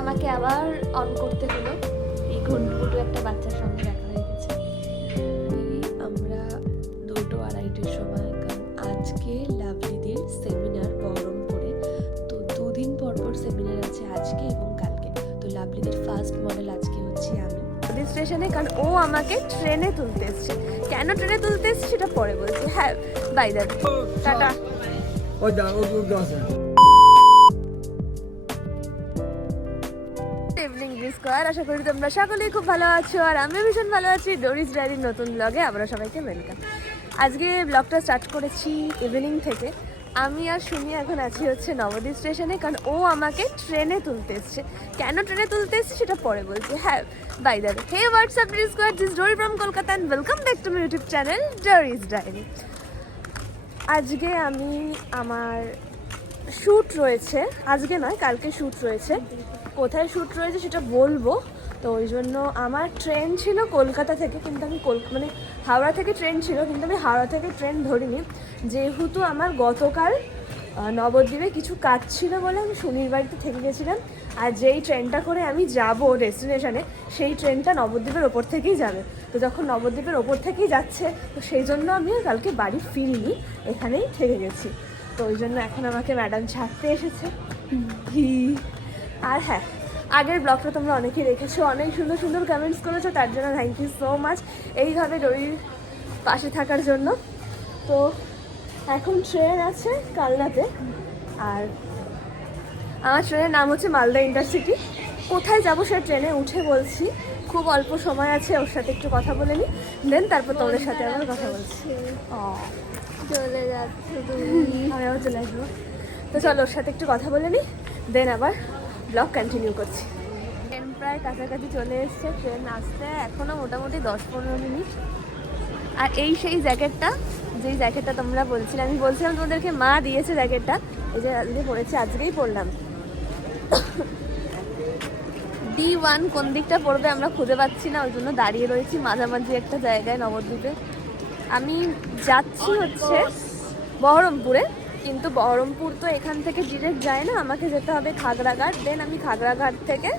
আমাকে আবার অন করতে হলো। এই ঘন্টুটু একটা বাচ্চার সঙ্গে দেখা হয়ে গেছে। আমরা 2:30টার সময়, কারণ আজকে লাভলিদির সেমিনার বহরমপুরে, তো দুদিন পর পর সেমিনার আছে আজকে এবং কালকে। তো লাভলিদির ফার্স্ট মডেল আজকে হচ্ছে আমি স্টেশনে, কারণ ও আমাকে ট্রেনে তুলতে এসছে। কেন ট্রেনে তুলতে এসছে সেটা পরে বলছি। হ্যাঁ বাই দাদা, টাটা। আশা করি তোমরা সকলেই খুব ভালো আছো, আর আমিও ভীষণ ভালো আছি। ডোরিস ডায়েরির নতুন ব্লগে আমরা সবাইকে ওয়েলকাম। আজকে ব্লগটা স্টার্ট করেছি ইভিনিং থেকে। আমি আর সুমি এখন আছি হচ্ছে নবদ্বীপ স্টেশনে, কারণ ও আমাকে ট্রেনে তুলতে এসছে। কেন ট্রেনে তুলতে এসছে সেটা পরে বলছি। হ্যাঁ বাই দাদা। Hey what's up Dori squad, this Dori from Kolkata and welcome back to my YouTube channel Dori's diary. আজকে আমি আমার শ্যুট রয়েছে, আজকে নয় কালকে শ্যুট রয়েছে। কোথায় শ্যুট রয়েছে সেটা বলবো। তো ওই জন্য আমার ট্রেন ছিল কলকাতা থেকে, কিন্তু আমি মানে হাওড়া থেকে ট্রেন ছিল, কিন্তু আমি হাওড়া থেকে ট্রেন ধরিনি, যেহেতু আমার গতকাল নবদ্বীপে কিছু কাজ ছিল বলে আমি সুমির বাড়িতে থেকে গেছিলাম। আর যেই ট্রেনটা করে আমি যাব ডেস্টিনেশনে, সেই ট্রেনটা নবদ্বীপের ওপর থেকেই যাবে। তো যখন নবদ্বীপের ওপর থেকেই যাচ্ছে, তো সেই জন্য আমি কালকে বাড়ি ফিরিনি, এখানেই থেকে গেছি। তো ওই জন্য এখন আমাকে ম্যাডাম ছাড়তে এসেছে। আর হ্যাঁ, আগের ব্লগটা তোমরা অনেকেই দেখেছো, অনেক সুন্দর সুন্দর কমেন্টস করেছো, তার জন্য থ্যাংক ইউ সো মাচ এইভাবে ডোরির পাশে থাকার জন্য। তো এখন ট্রেন আছে কালনাতে, আর আমার ট্রেনের নাম হচ্ছে মালদা ইন্টারসিটি। কোথায় যাবো সে ট্রেনে উঠে বলছি। খুব অল্প সময় আছে, ওর সাথে একটু কথা বলে নিই, দেন তারপর তোমাদের সাথে আবার কথা বলছি। চলে যাচ্ছে আমি আবার চলে আসবো। তো চলো ওর সাথে একটু কথা বলে নিই, দেন আবার ব্লগ কন্টিনিউ করছি। ট্রেন প্রায় কাছাকাছি চলে এসছে, ট্রেন আসতে এখনও মোটামুটি 10-15 মিনিট। আর এই সেই জ্যাকেটটা, যেই জ্যাকেটটা তোমরা বলছিলে, আমি বলছিলাম তোমাদেরকে মা দিয়েছে জ্যাকেটটা, এই যে আজকে পরেছি, আজকেই পরলাম। D1 কোন দিকটা পড়বে আমরা খুঁজে পাচ্ছি না, ওই জন্য দাঁড়িয়ে রয়েছি মাঝামাঝি একটা জায়গায় নবদ্বীপে। আমি যাচ্ছি হচ্ছে বহরমপুরে, কিন্তু বহরমপুর তো এখান থেকে ডিরেক্ট যায় না, আমাকে যেতে হবে খাগড়াঘাট। দেন আমি খাগড়াঘাট থেকে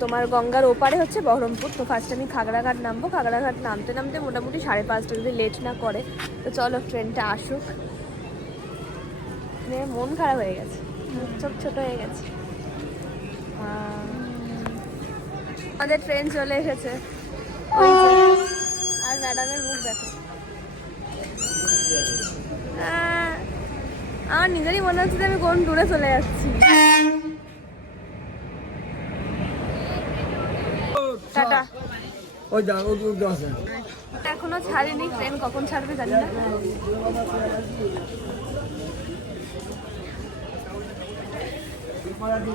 তোমার গঙ্গার ওপারে হচ্ছে বহরমপুর। তো ফার্স্ট আমি খাগড়াঘাট নামবো, খাগড়াঘাট নামতে নামতে মোটামুটি 5:30, যদি লেট না করে। তো চলো ট্রেনটা আসুক। মন খারাপ হয়ে গেছে, চোখ ছোট হয়ে গেছে। আমাদের ট্রেন চলে এসেছে, আর ম্যাডামের মুখ দেখো। আমার নিজেরই মনে হচ্ছে যে আমি কোন দূরে চলে যাচ্ছি। টাটা। এখনো ছাড়েনি, ট্রেন কখন ছাড়বে জানি না।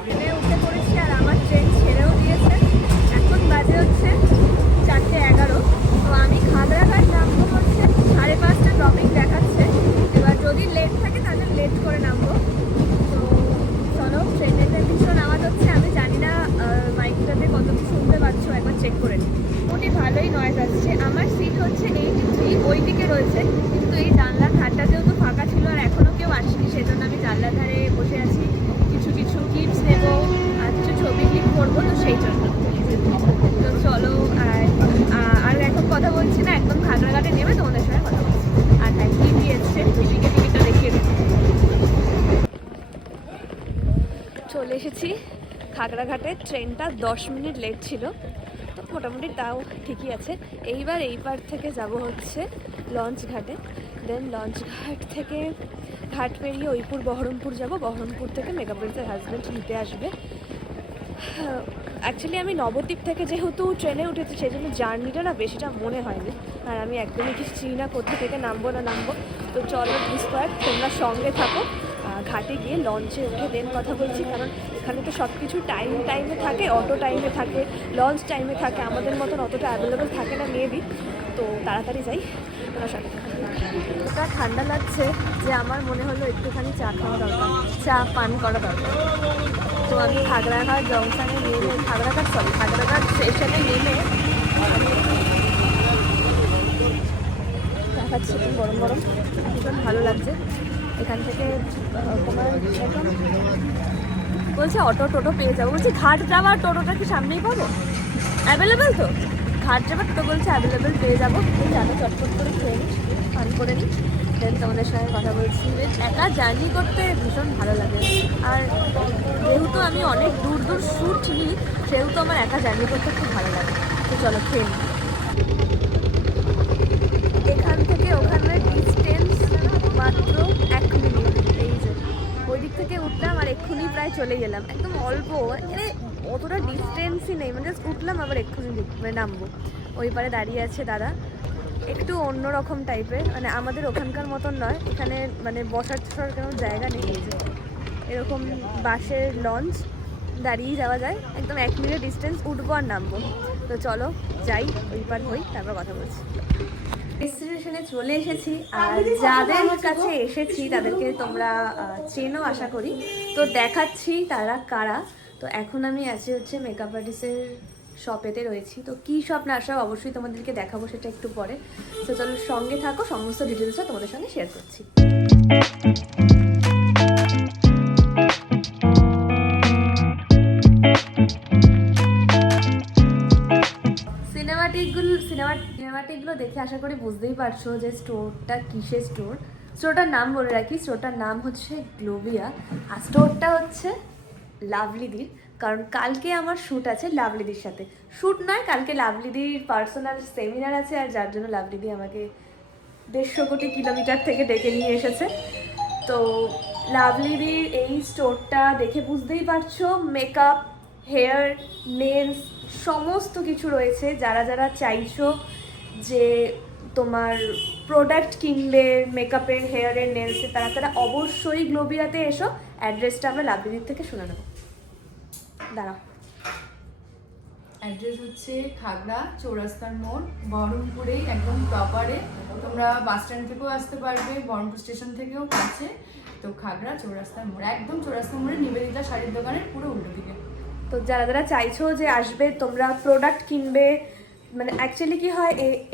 ট্রেনে উঠে পড়েছি, আর আমার ট্রেন ছেড়েও দিয়েছে। এখন বাজে হচ্ছে 4:11। তো আমি খাগড়াঘাট নামবো হচ্ছে 5:30 টপিক দেখাচ্ছে। এবার যদি লেট থাকে তাহলে লেট করে নামবো। তো চলো, ট্রেনের ভীষণ আওয়াজ হচ্ছে, আমি জানি না মাইকটাতে কত শুনতে পাচ্ছ, একবার চেক করে নিই। মোটামুটি ভালোই নয়েজ আসছে। আমার সিট হচ্ছে 83, ওই দিকে রয়েছে, কিন্তু এই জানলার ধারটা যেহেতু ফাঁকা ছিল আর এখনও কেউ আসেনি, সেই জন্য আমি জানলার ধারে বসে আছি। কিছু কিছু ক্লিপস নেবো আর কিছু ছবি ক্লিক করবো, তো সেই জন্য। তো চলো, আর এখন কথা বলছি না, একদম খাগড়াঘাটে নেমে তোমাদের সঙ্গে কথা বলছি। আর হ্যাঁ, কি দিয়েছে দিদিকে টিকিটটা দেখিয়ে দিচ্ছি। চলে এসেছি খাগড়াঘাটে। ট্রেনটা 10 মিনিট লেট ছিল, তো মোটামুটি তাও ঠিকই আছে। এইবার এই পার থেকে যাব হচ্ছে লঞ্চ ঘাটে। দেন লঞ্চ ঘাট থেকে ঘাট পেরিয়ে ওইপুর বহরমপুর যাব। বহরমপুর থেকে মেগা প্রিন্সের হাজব্যান্ড নিতে আসবে। অ্যাকচুয়ালি আমি নবদ্বীপ থেকে যেহেতু ট্রেনে উঠেছি, সেই জন্য জার্নিটা না বেশিটা মনে হয়নি, আর আমি একদমই কিছু চিনি না কোথা থেকে নামবো না নামবো। তো চলো ডিসপার্ট, তোমরা সঙ্গে থাকো। ঘাটে গিয়ে লঞ্চে উঠে দেন কথা বলছি, কারণ এখানে তো সব কিছু টাইমে থাকে, অটো টাইমে থাকে, লঞ্চ টাইমে থাকে, আমাদের মতন অতটা অ্যাভেলেবেল থাকে না মেবি। তো তাড়াতাড়ি যাই, তোমার সাথে। ওটা ঠান্ডা লাগছে যে আমার মনে হলো একটুখানি চা খাওয়া দরকার, চা পান করা দরকার। তো আমি খাগড়াঘাট জংশনে নেমে, খাগড়াঘাট স্টেশনে নেমে দেখাচ্ছি, গরম গরম ভীষণ ভালো লাগছে। এখান থেকে তোমার এখন বলছে অটো টোটো পেয়ে যাবো, বলছি ঘাট যাওয়ার টোটোটা কি সামনেই পাবো? অ্যাভেলেবেল তো? ঘাট যাবার টোটো বলছে অ্যাভেলেবেল পেয়ে যাবো। এই যাতে চটপট করে খেয়ে নিই, পান করে নিই, দেন তোমাদের সঙ্গে কথা বলছি। একা জার্নি করতে ভীষণ ভালো লাগে, আর যেহেতু আমি অনেক দূর দূর শ্যুট নিই সেহেতু আমার একা জার্নি করতে খুব ভালো লাগে। তো চলো খেয়ে নিই। এখান থেকে ওখানে ডিস্টেন্স মাত্র 1 মিনিট। এই যে ওই দিক থেকে উঠলাম আর এক্ষুনি প্রায় চলে গেলাম, একদম অল্প, মানে অতটা ডিস্টেন্সই নেই, মানে জাস্ট উঠলাম আবার এক্ষুনি মানে নামবো। ওই পারে দাঁড়িয়ে আছে দাদা, একটু অন্যরকম টাইপের, মানে আমাদের ওখানকার মতন নয়, এখানে মানে বসার কোনো জায়গা নেই। এই যে এরকম বাসের লঞ্চ, দাঁড়িয়ে যাওয়া যায়, একদম 1 মিনিট ডিস্টেন্স, উঠবো আর নামবো। তো চলো যাই, ওই পার হই, তারপর কথা বলছি। ডেস্টিনেশনে চলে এসেছি, আর যাদের কাছে এসেছি তাদেরকে তোমরা চেনো আশা করি, তো দেখাচ্ছি তারা কারা। তো এখন আমি আছি হচ্ছে মেকআপ আর্টিস্টের শপেতে রয়েছি, তো কী শপ না সব অবশ্যই তোমাদেরকে দেখাবো, সেটা একটু পরে। তো চলো সঙ্গে থাকো, সমস্ত ডিটেলসটা তোমাদের সঙ্গে শেয়ার করছি। সিনেমাটিকগুলো দেখে আশা করি বুঝতেই পারছো যে স্টোরটা কিসের স্টোর। স্টোরটার নাম বলে রাখি, স্টোরটার নাম হচ্ছে গ্লোবিয়া, আর স্টোরটা হচ্ছে লাভলিদির। কারণ কালকে আমার শ্যুট আছে লাভলিদির সাথে, শ্যুট নয়, কালকে লাভলিদির পার্সোনাল সেমিনার আছে, আর যার জন্য লাভলিদি আমাকে 150 কোটি কিলোমিটার থেকে ডেকে নিয়ে এসেছে। তো লাভলিদির এই স্টোরটা দেখে বুঝতেই পারছো, মেকআপ, হেয়ার, নেলস সমস্ত কিছু রয়েছে। যারা যারা চাইছো যে তোমার প্রোডাক্ট কিনবে মেকআপের, হেয়ারের, নেলসের, তারা তারা অবশ্যই গ্লোবিয়াতে এসো। অ্যাড্রেসটা আমরা লাভলিদির থেকে শুনে নেবো, দাঁড়াও। অ্যাড্রেস হচ্ছে খাগড়া চৌরাস্তার মোড়, বহরমপুরে একদম প্রপারে। তোমরা বাস স্ট্যান্ড থেকেও আসতে পারবে, বহরমপুর স্টেশন থেকেও কাছে। তো খাগড়া চৌরাস্তার মোড়, একদম চৌরাস্তার মোড়ে নিবেদিতা শাড়ির দোকানের পুরো উল্টো দিকে। তো যারা যারা চাইছো যে আসবে তোমরা প্রোডাক্ট কিনবে, মানে অ্যাকচুয়ালি কি হয়,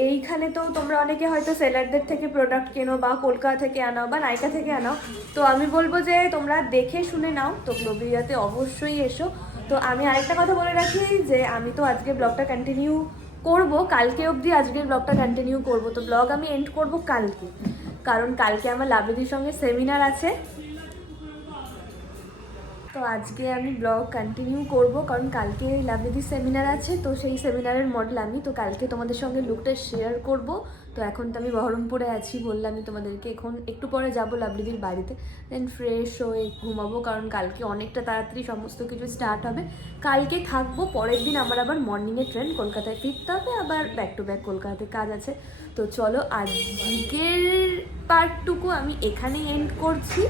এইখানে তো তোমরা অনেকে হয়তো সেলারদের থেকে প্রোডাক্ট কেনো বা কলকাতা থেকে আনাও বা নাইকা থেকে আনাও, তো আমি বলবো যে তোমরা দেখে শুনে নাও। তো গ্লোবিয়াতে অবশ্যই এসো। তো আমি আরেকটা কথা বলে রাখি যে আমি তো আজকে ব্লগটা কন্টিনিউ করব, কালকে অবধি আজকের ব্লগটা কন্টিনিউ করব। তো ব্লগ আমি এন্ড করব কালকে, কারণ কালকে আমার লাভলিদির সঙ্গে সেমিনার আছে। তো আজকে আমি ব্লগ কন্টিনিউ করব, কারণ কালকে লাভলিদির সেমিনার আছে, তো সেই সেমিনারের মডেল আমি। তো কালকে তোমাদের সঙ্গে লুকটা শেয়ার করব। তো এখন তো আমি বহরমপুরে আছি, বললামই তোমাদেরকে, এখন একটু পরে যাব লাভলিদির বাড়িতে, দেন ফ্রেশ হয়ে ঘুমাবো, কারণ কালকে অনেকটা তাড়াতাড়ি সমস্ত কিছু স্টার্ট হবে। কালকে থাকবো, পরের দিন আমার আবার মর্নিংয়ে ট্রেন, কলকাতায় ফিরতে হবে, আবার ব্যাক টু ব্যাক কলকাতাতে কাজ আছে। তো চলো আজকের পার্টটুকু আমি এখানেই এন্ড করছি।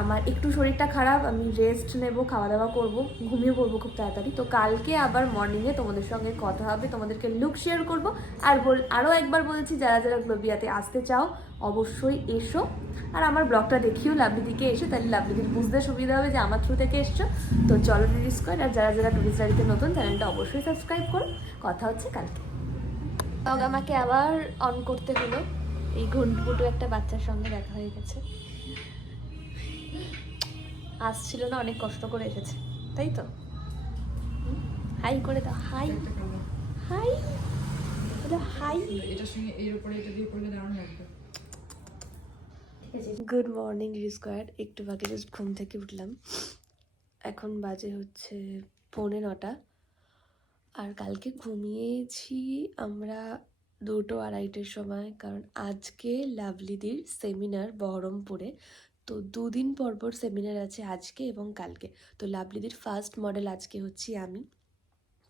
আমার একটু শরীরটা খারাপ, আমি রেস্ট নেব, খাওয়া দাওয়া করব, ঘুমিয়ে পড়বো খুব তাড়াতাড়ি। তো কালকে আবার মর্নিংয়ে তোমাদের সঙ্গে কথা হবে, তোমাদেরকে লুক শেয়ার করব। আর আরও একবার বলছি, যারা যারা গ্লোবিয়াতে আসতে চাও অবশ্যই এসো, আর আমার ব্লগটা দেখিও লাভলিদিকে এসে, তাহলে লাভলিদির বুঝতে সুবিধা হবে যে আমার থ্রু থেকে এসছো। তো চলো ডুরি স্কোয়ার, আর যারা যারা টুরিস্ট ডায়েরিতে নতুন, চ্যানেলটা অবশ্যই সাবস্ক্রাইব করো। কথা হচ্ছে কালকে। ব্লগ আমাকে আবার অন করতে হলো, এই ঘুন্টুপুটু একটা বাচ্চার সঙ্গে দেখা হয়ে গেছে, আসছিল না, অনেক কষ্ট করে এসেছে, তাই তো? হাই করে দাও, হাই হাই হাই। এটার সঙ্গে এর উপরে এটা দিয়ে করলে দারুণ লাগবে। Good morning square. একটু আগে জাস্ট ঘুম থেকে উঠলাম, এখন বাজে হচ্ছে 9:45, আর কালকে ঘুমিয়েছি আমরা 2-2:30 সময়, কারণ আজকে লাভলিদির সেমিনার বহরমপুরে। তো 2 দিন পর পর সেমিনার আছে, আজকে এবং কালকে। তো লাভলিদির ফার্স্ট মডেল আজকে হচ্ছি আমি,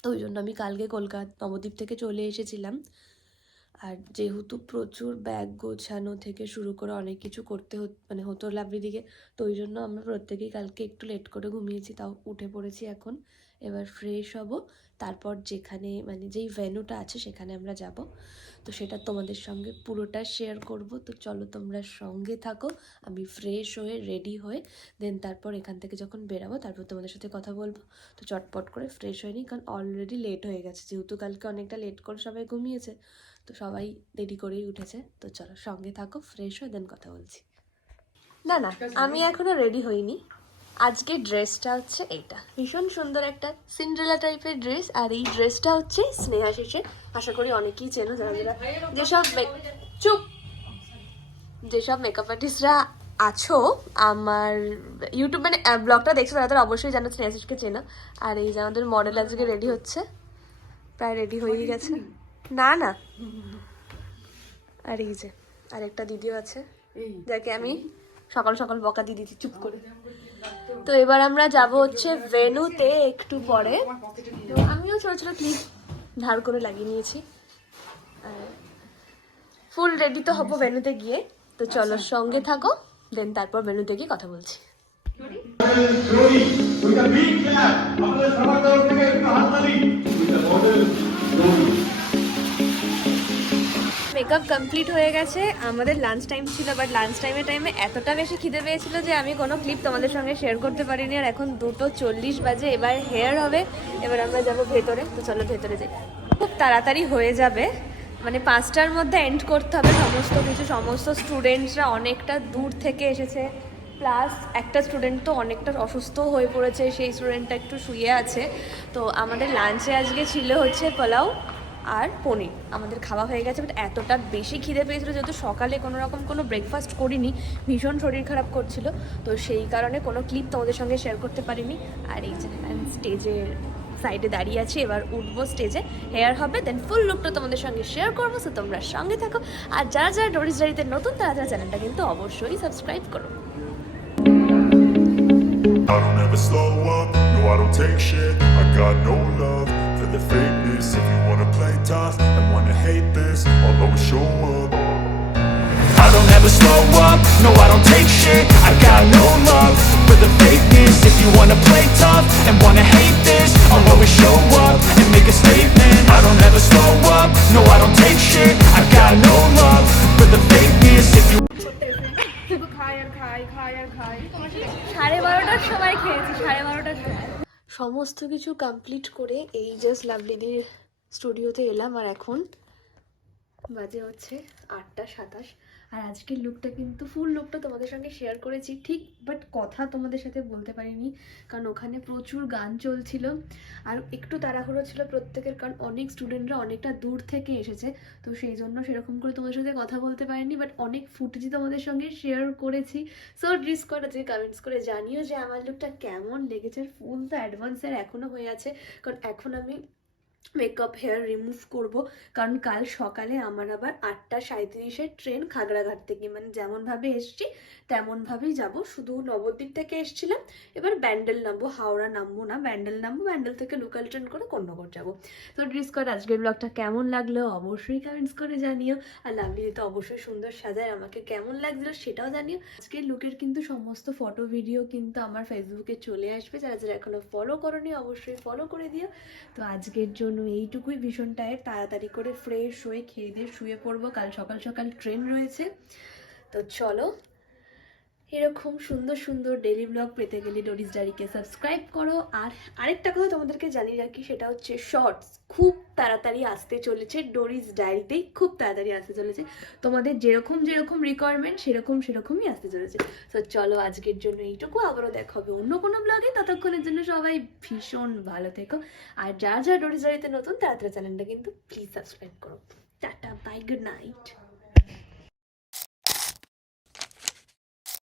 তো ওই জন্য আমি কালকে কলকাতা নবদ্বীপ থেকে চলে এসেছিলাম। আর যেহেতু প্রচুর ব্যাগ গোছানো থেকে শুরু করে অনেক কিছু করতে মানে হতো লাভলিদিকে, তো ওই জন্য আমরা প্রত্যেকেই কালকে একটু লেট করে ঘুমিয়েছি, তাও উঠে পড়েছি এখন। এবার ফ্রেশ হব, তারপর যেখানে মানে যেই ভেন্যুটা আছে সেখানে আমরা যাব, তো সেটা তোমাদের সঙ্গে পুরোটা শেয়ার করব। তো চলো তোমরা সঙ্গে থাকো, আমি ফ্রেশ হয়ে রেডি হয়ে দেন তারপর এখান থেকে যখন বেরাবো তারপর তোমাদের সাথে কথা বলবো। তো চটপট করে ফ্রেশ হয়ে নিই, কারণ অলরেডি লেট হয়ে গেছে, যেহেতু কালকে অনেকটা লেট করে সবাই ঘুমিয়েছে, তো সবাই দেরি করেই উঠেছে। তো চলো সঙ্গে থাকো, ফ্রেশ হয়ে দেন কথা বলছি। না না, আমি এখনো রেডি হইনি। আজকে ড্রেসটা হচ্ছে এইটা, ভীষণ সুন্দর একটা সিন্ড্রেলা টাইপের ড্রেস। আর এই ড্রেসটা হচ্ছে স্নেহাশিসের, আশা করি অনেকেই চেনো যারা যারা যেসব মেকআপ আর্টিস্টরা আছো আমার ইউটিউব মানে ব্লগটা দেখছো তারা তারা অবশ্যই জানো স্নেহাশিসকে চেনো। আর এই যে আমাদের মডেল আজকে রেডি হচ্ছে, প্রায় রেডি হয়েই গেছে। না না, আর এই যে আরেকটা দিদিও আছে যাকে আমি সকাল সকাল বকা দিয়ে দিচ্ছি চুপ করে। তো এবার আমরা যাব হচ্ছে ভেন্যুতে একটু পরে। তো আমিও ছোট ছোট ক্লিপ ধার করে লাগিয়ে নিয়েছি, ফুল রেডি তো হবো ভেন্যুতে গিয়ে। তো চলো সঙ্গে থাকো, দেন তারপর ভেন্যুতে গিয়ে কথা বলছি। মেকআপ কমপ্লিট হয়ে গেছে, আমাদের লাঞ্চ টাইম ছিল, বাট লাঞ্চ টাইমে এতটা বেশি খিদে পেয়েছিল যে আমি কোনো ক্লিপ তোমাদের সঙ্গে শেয়ার করতে পারিনি। আর এখন 2:40 বাজে, এবার হেয়ার হবে, এবার আমরা যাব ভেতরে। তো চলো ভেতরে যাই, খুব তাড়াতাড়ি হয়ে যাবে, মানে 5টার মধ্যে এন্ড করতে হবে সমস্ত কিছু। সমস্ত স্টুডেন্টসরা অনেকটা দূর থেকে এসেছে, প্লাস একটা স্টুডেন্ট তো অনেকটা অসুস্থ হয়ে পড়েছে, সেই স্টুডেন্টটা একটু শুয়ে আছে। তো আমাদের লাঞ্চে আজকে ছিল হচ্ছে পোলাও আর পনির, আমাদের খাওয়া হয়ে গেছে। বাট এতটা বেশি খিদে পেয়েছিলো যেহেতু সকালে কোনো ব্রেকফাস্ট করিনি, ভীষণ শরীর খারাপ করছিল, তো সেই কারণে কোনো ক্লিপ তোমাদের সঙ্গে শেয়ার করতে পারিনি। আর এই যে স্টেজের সাইডে দাঁড়িয়ে আছি, এবার উঠবো স্টেজে, হেয়ার হবে, দেন ফুল লুকটা তোমাদের সঙ্গে শেয়ার করবো। সো তোমরা সঙ্গে থাকো, আর যারা যারা ডোরিস ডায়েরিতে নতুন তারা তারা চ্যানেলটা কিন্তু অবশ্যই সাবস্ক্রাইব করো। I don't ever slow up, no I don't take shit. I got no love for the fakeness. If you wanna play tough and wanna hate this, I'll always show up. I don't ever slow up, no I don't take shit. I got no love for the fakeness. If you wanna play tough and wanna hate this, I'll always show up and make a statement. I don't ever slow up, no I don't take shit. I got no love for the fakeness. If you 12:30 সময় খেয়েছি, 12:30 সময়। সমস্ত কিছু complete করে এই just লাভলিদির স্টুডিওতে এলাম, আর এখন বাজে হচ্ছে 8:27। আর আজকের লুকটা কিন্তু ফুল লুকটা তোমাদের সঙ্গে শেয়ার করেছি ঠিক, বাট কথা তোমাদের সাথে বলতে পারিনি কারণ ওখানে প্রচুর গান চলছিল আর একটু তাড়াহুড়ো ছিল প্রত্যেকের, কারণ অনেক স্টুডেন্টরা অনেকটা দূর থেকে এসেছে, তো সেই জন্য সেরকম করে তোমাদের সাথে কথা বলতে পারিনি। বাট অনেক ফুটেজই তোমাদের সঙ্গে শেয়ার করেছি। সো ডিস করে যে কমেন্টস করে জানিও যে আমার লুকটা কেমন লেগেছে। ফুল তো অ্যাডভান্সের এখনও হয়ে আছে, কারণ এখন আমি মেকআপ হেয়ার রিমুভ করব, কারণ কাল সকালে আমার আবার 8:37-এর ট্রেন খাগড়াঘাট থেকে, মানে যেমনভাবে এসছি তেমনভাবেই যাব। শুধু নবদ্বীপ থেকে এসছিলাম, এবার ব্যান্ডেল নামবো, হাওড়া নামবো না, ব্যান্ডেল নামবো, ব্যান্ডেল থেকে লোকাল ট্রেন করে কোন্নগর যাবো। তো ড্রিস করে আজকের ব্লগটা কেমন লাগলো অবশ্যই কমেন্টস করে জানিও। আর লাভলি তো অবশ্যই সুন্দর সাজায়, আমাকে কেমন লাগছিল সেটাও জানিও। আজকের লুকের কিন্তু সমস্ত ফটো ভিডিও কিন্তু আমার ফেসবুকে চলে আসবে, যারা যারা এখনো ফলো করোনি অবশ্যই ফলো করে দিও। তো আজকের জন্য এইটুকুই, ভীষণ টায়ার্ড, তাড়াতাড়ি করে ফ্রেশ হয়ে খেয়ে দিয়ে শুয়ে পড়বো, কাল সকাল সকাল ট্রেন রয়েছে। তো চলো, এরকম সুন্দর সুন্দর ডেলি ব্লগ পেতে গেলে ডোরিস ডায়েরিকে সাবস্ক্রাইব করো। আর আরেকটা কথা তোমাদেরকে জানিয়ে রাখি, সেটা হচ্ছে শর্টস খুব তাড়াতাড়ি আসতে চলেছে, ডোরিস ডায়েরিতেই খুব তাড়াতাড়ি আসতে চলেছে। তোমাদের যেরকম যেরকম রিকোয়ারমেন্ট সেরকমই আসতে চলেছে। তো চলো আজকের জন্য এইটুকু, আবারও দেখা হবে অন্য কোনো ব্লগে। ততক্ষণের জন্য সবাই ভীষণ ভালো থেকো, আর যারা যারা ডোরিস ডায়েরিতে নতুন তারা তারা চ্যানেলটা কিন্তু প্লিজ সাবস্ক্রাইব করো। Tata, bye, good night.